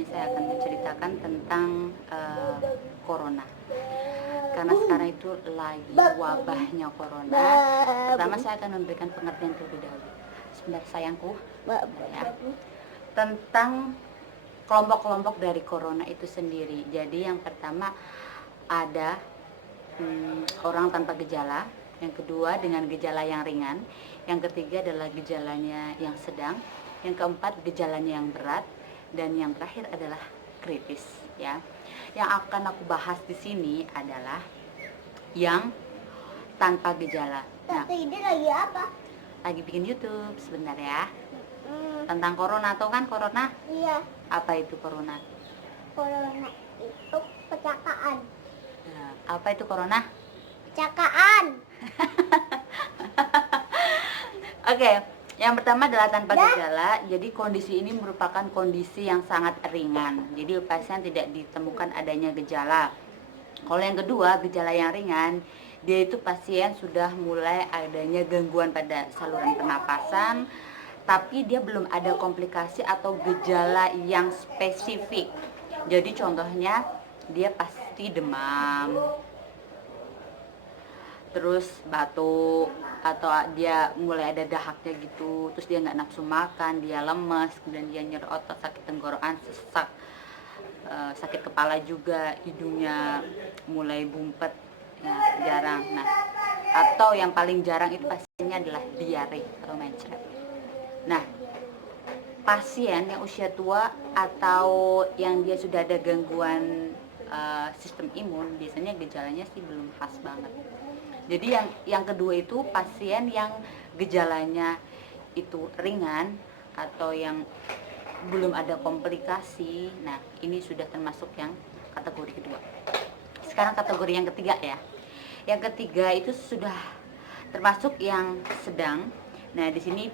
ini saya akan menceritakan tentang corona. Karena sekarang itu lagi wabahnya corona. Pertama saya akan memberikan pengertian terlebih dahulu. Sebentar sayangku, ya. Tentang kelompok-kelompok dari corona itu sendiri. Jadi yang pertama ada orang tanpa gejala, yang kedua dengan gejala yang ringan, yang ketiga adalah gejalanya yang sedang, yang keempat gejalanya yang berat, dan yang terakhir adalah kritis, ya. Yang akan aku bahas di sini adalah yang tanpa gejala. Nah, ini lagi apa? lagi bikin YouTube sebentar ya. Tentang corona, atau kan corona? Iya, Apa itu corona? corona itu kecelakaan. Nah, apa itu corona? Kecelakaan. Oke, yang pertama adalah tanpa gejala. Jadi kondisi ini merupakan kondisi yang sangat ringan. Jadi pasien tidak ditemukan adanya gejala. Kalau yang kedua, gejala yang ringan, dia itu pasien sudah mulai adanya gangguan pada saluran pernapasan, tapi dia belum ada komplikasi atau gejala yang spesifik. Jadi contohnya dia pasti demam, terus batuk, atau dia mulai ada dahaknya gitu, terus dia nggak nafsu makan, dia lemes, kemudian dia nyeri otot, sakit tenggorokan, sesak, sakit kepala juga, hidungnya mulai bumpet, ya, jarang. Nah, atau yang paling jarang itu pasiennya adalah diare atau mencret. Nah, pasien yang usia tua atau yang dia sudah ada gangguan sistem imun, biasanya gejalanya sih belum khas banget. Jadi yang kedua itu pasien yang gejalanya itu ringan atau yang belum ada komplikasi. Nah, ini sudah termasuk yang kategori kedua. Sekarang kategori yang ketiga ya. Yang ketiga itu sudah termasuk yang sedang. Nah, di sini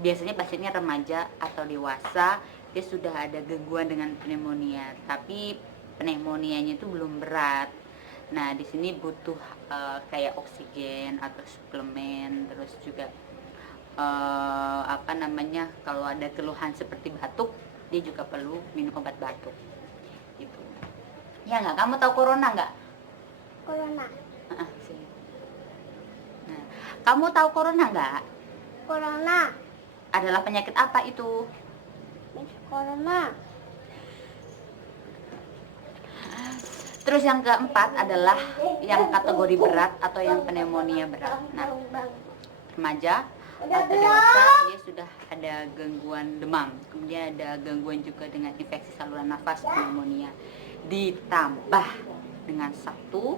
biasanya pasiennya remaja atau dewasa, dia sudah ada gangguan dengan pneumonia, tapi pneumonianya itu belum berat. Nah, di sini butuh kayak oksigen atau suplemen, terus juga kalau ada keluhan seperti batuk, dia juga perlu minum obat batuk. Gitu. Ya nggak? Kamu tahu corona nggak? Corona. Sini. Nah, kamu tahu corona nggak? Corona. Adalah penyakit apa itu? Corona. Terus yang keempat adalah yang kategori berat atau yang pneumonia berat. Nah, remaja atau dewasa dia sudah ada gangguan demam, kemudian ada gangguan juga dengan infeksi saluran nafas, pneumonia, ditambah dengan satu,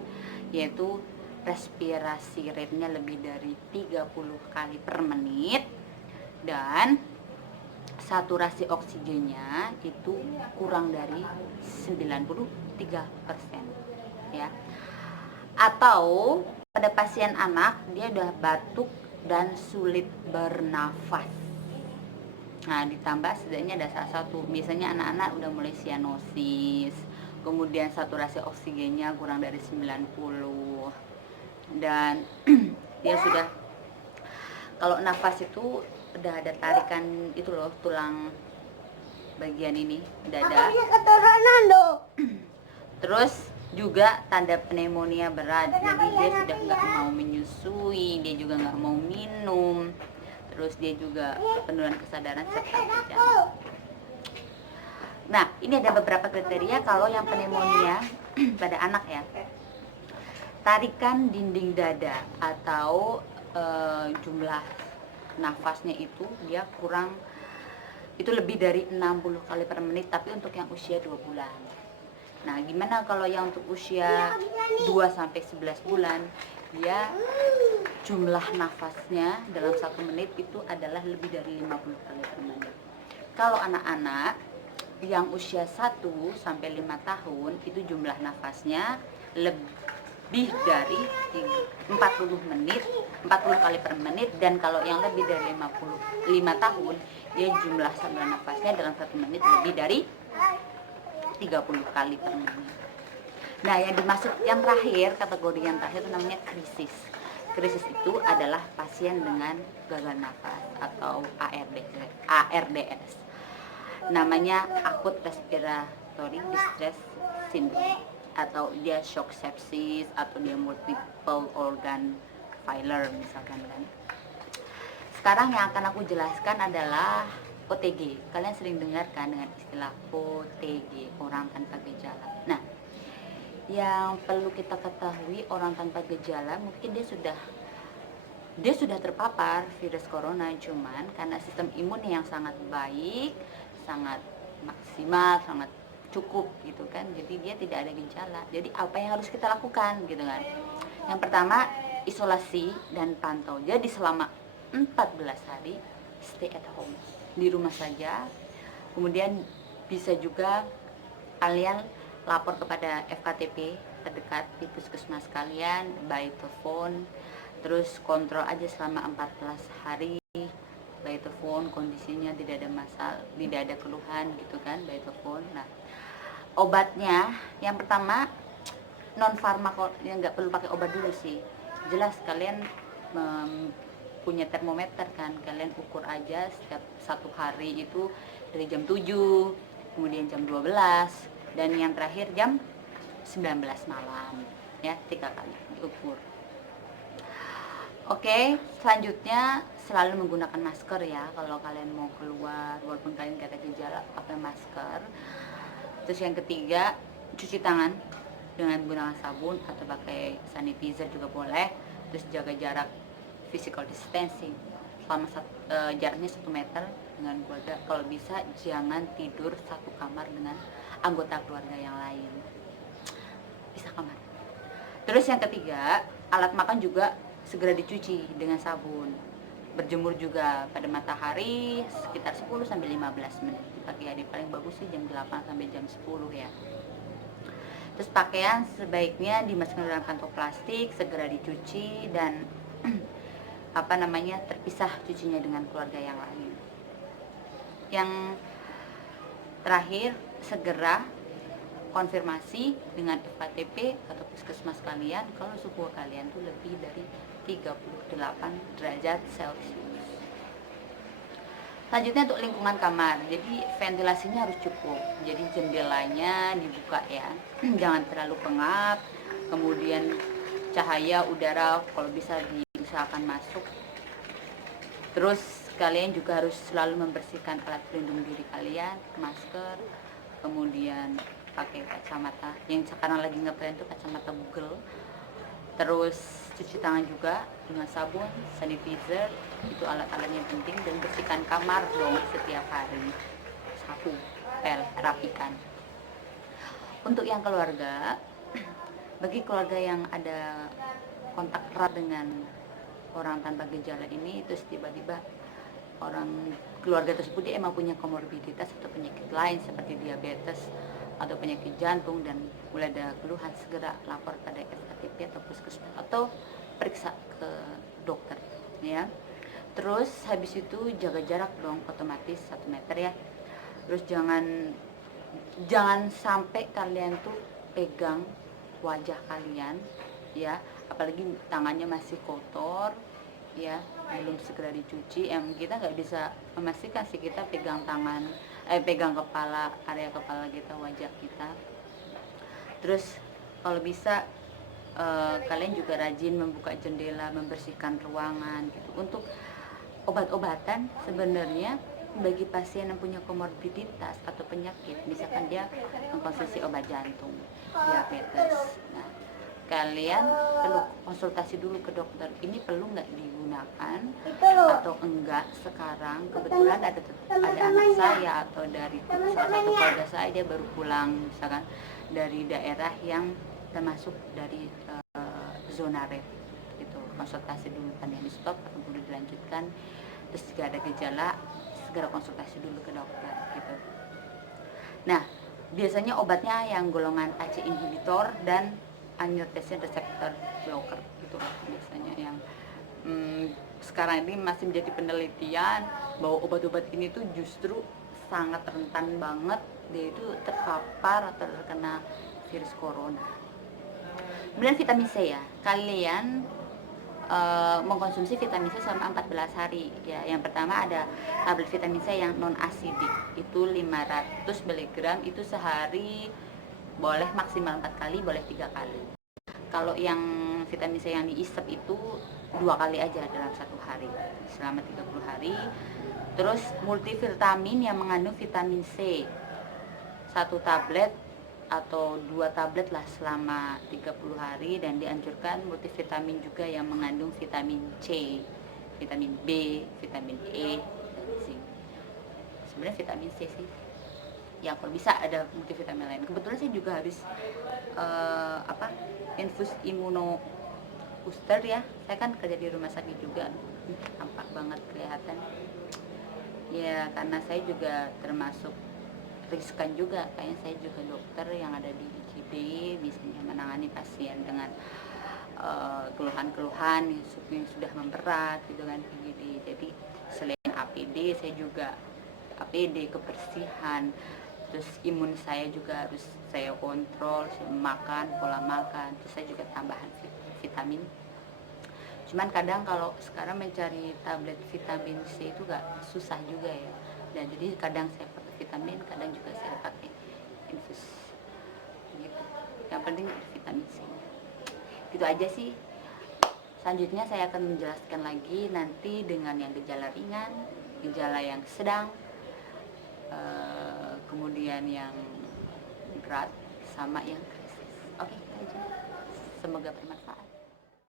yaitu respirasi rate-nya lebih dari 30 kali per menit, dan saturasi oksigennya itu kurang dari 93%, ya. Atau pada pasien anak, dia udah batuk dan sulit bernafas. Nah, ditambah setidaknya ada salah satu, biasanya anak-anak udah mulai sianosis, kemudian saturasi oksigennya kurang dari 90, dan dia sudah, kalau nafas itu udah ada tarikan itu loh, tulang bagian ini dada. Terus juga tanda pneumonia berat, jadi dia sudah nggak mau menyusui, dia juga nggak mau minum, terus dia juga penurunan kesadaran serta kejang. Nah, ini ada beberapa kriteria kalau yang pneumonia pada anak ya. Tarikan dinding dada atau jumlah nafasnya itu dia kurang, itu lebih dari 60 kali per menit, tapi untuk yang usia 2 bulan. Nah, gimana kalau yang untuk usia 2-11 bulan, dia jumlah nafasnya dalam 1 menit itu adalah lebih dari 50 kali per menit. Kalau anak-anak yang usia 1-5 tahun itu jumlah nafasnya lebih dari 40 kali per menit, dan kalau yang lebih dari 55 tahun, dia jumlah saluran nafasnya dalam 1 menit lebih dari 30 kali per menit. Nah, yang dimaksud yang terakhir, kategori yang terakhir itu namanya krisis. Krisis itu adalah pasien dengan gagal nafas atau ARDS. namanya acute respiratory distress syndrome, atau dia shock sepsis, atau dia multiple organ failure misalkan kan. Sekarang yang akan aku jelaskan adalah OTG. Kalian sering dengar kan dengan istilah OTG, orang tanpa gejala. Nah, yang perlu kita ketahui, orang tanpa gejala mungkin dia sudah terpapar virus corona, cuman karena sistem imun yang sangat baik, sangat maksimal, sangat cukup gitu kan, jadi dia tidak ada gejala. Jadi apa yang harus kita lakukan gitu kan? Yang pertama, isolasi dan pantau. Jadi selama 14 hari stay at home, di rumah saja. Kemudian bisa juga kalian lapor kepada FKTP terdekat di puskesmas kalian by telepon. Terus kontrol aja selama 14 hari by telepon, kondisinya tidak ada masalah, tidak ada keluhan gitu kan, by telepon. Nah, obatnya yang pertama non farmako, yang nggak perlu pakai obat dulu sih. Jelas kalian punya termometer kan, kalian ukur aja setiap 1 hari itu dari jam 7, kemudian jam 12, dan yang terakhir jam 19 malam ya, 3 kali diukur. Oke, selanjutnya selalu menggunakan masker ya kalau kalian mau keluar, walaupun kalian gak ada gejala, pakai masker. Terus yang ketiga, cuci tangan dengan menggunakan sabun atau pakai sanitizer juga boleh. Terus jaga jarak, physical distancing selama jaraknya 1 meter dengan keluarga. Kalau bisa jangan tidur satu kamar dengan anggota keluarga yang lain, bisa kamar. Terus yang ketiga, alat makan juga segera dicuci dengan sabun. Berjemur juga pada matahari sekitar 10-15 menit di pagi hari, paling bagus sih jam 8 sampai jam 10 ya. Terus pakaian sebaiknya dimasukkan dalam kantong plastik, segera dicuci, dan terpisah cucinya dengan keluarga yang lain. Yang terakhir, segera konfirmasi dengan FKTP atau puskesmas kalian kalau suhu kalian tuh lebih dari 38 derajat Celcius. Selanjutnya untuk lingkungan kamar, jadi ventilasinya harus cukup, jadi jendelanya dibuka ya, jangan terlalu pengap. Kemudian cahaya udara kalau bisa diusahakan masuk. Terus kalian juga harus selalu membersihkan alat pelindung diri kalian, masker, kemudian pakai kacamata yang sekarang lagi ngetren tuh kacamata Google. Terus cuci tangan juga dengan sabun, sanitizer, itu alat-alatnya penting. Dan bersihkan kamar dong setiap hari, sapu, pel, rapikan. Untuk yang keluarga, bagi keluarga yang ada kontak erat dengan orang tanpa gejala ini, terus tiba-tiba orang keluarga tersebut dia emang punya komorbiditas atau penyakit lain seperti diabetes atau penyakit jantung dan mulai ada keluhan, segera lapor pada FKTP atau puskesmas atau periksa ke dokter ya. Terus habis itu jaga jarak dong, otomatis 1 meter ya. Terus jangan sampai kalian tuh pegang wajah kalian ya, apalagi tangannya masih kotor ya, belum segera dicuci. Kita nggak bisa memastikan sih kita pegang kepala, area kepala kita, wajah kita. Terus kalau bisa kalian juga rajin membuka jendela, membersihkan ruangan gitu. Untuk obat-obatan sebenarnya bagi pasien yang punya komorbiditas atau penyakit, misalkan dia mengkonsumsi obat jantung, diabetes, nah kalian perlu konsultasi dulu ke dokter, ini perlu nggak digunakan atau enggak sekarang. Kebetulan ada anak saya atau dari salah satu keluarga saya, dia baru pulang misalkan dari daerah yang termasuk dari zona red gitu. Konsultasi dulu kan yang di stop atau perlu dilanjutkan. Terus jika ada gejala segera konsultasi dulu ke dokter gitu. Nah, biasanya obatnya yang golongan ACE inhibitor dan angiotensin receptor blocker gitu loh, biasanya yang sekarang ini masih menjadi penelitian bahwa obat-obat ini tuh justru sangat rentan banget dia itu terpapar atau terkena virus corona. Kemudian vitamin C ya, kalian mengkonsumsi vitamin C selama 14 hari ya. Yang pertama ada tablet vitamin C yang non asidik, itu 500 mg, itu sehari boleh maksimal 4 kali, boleh 3 kali. Kalau yang vitamin C yang diisep itu 2 kali aja dalam 1 hari selama 30 hari. Terus multivitamin yang mengandung vitamin C, 1 tablet atau 2 tablet lah selama 30 hari. Dan dianjurkan multivitamin juga yang mengandung vitamin C, vitamin B, vitamin E, dan zinc. Sebenarnya vitamin C sih ya, kalau bisa ada multivitamin lain. Kebetulan saya juga habis infus imuno booster ya. Saya kan kerja di rumah sakit juga, tampak banget kelihatan ya, karena saya juga termasuk riskan juga. Kayaknya saya juga dokter yang ada di IGD, biasanya menangani pasien dengan keluhan-keluhan yang sudah memberat gitu kan, IGD. Jadi selain APD, saya juga APD, kebersihan, terus imun saya juga harus saya kontrol, makan, pola makan, terus saya juga tambahan vitamin. Cuman kadang kalau sekarang mencari tablet vitamin C itu gak susah juga ya. Dan jadi kadang saya pakai vitamin, kadang juga saya pakai infus gitu. Yang penting ada vitamin C. Gitu aja sih. Selanjutnya saya akan menjelaskan lagi nanti dengan yang gejala ringan, gejala yang sedang, kemudian yang berat, sama yang krisis. Oke, itu aja. Semoga bermanfaat.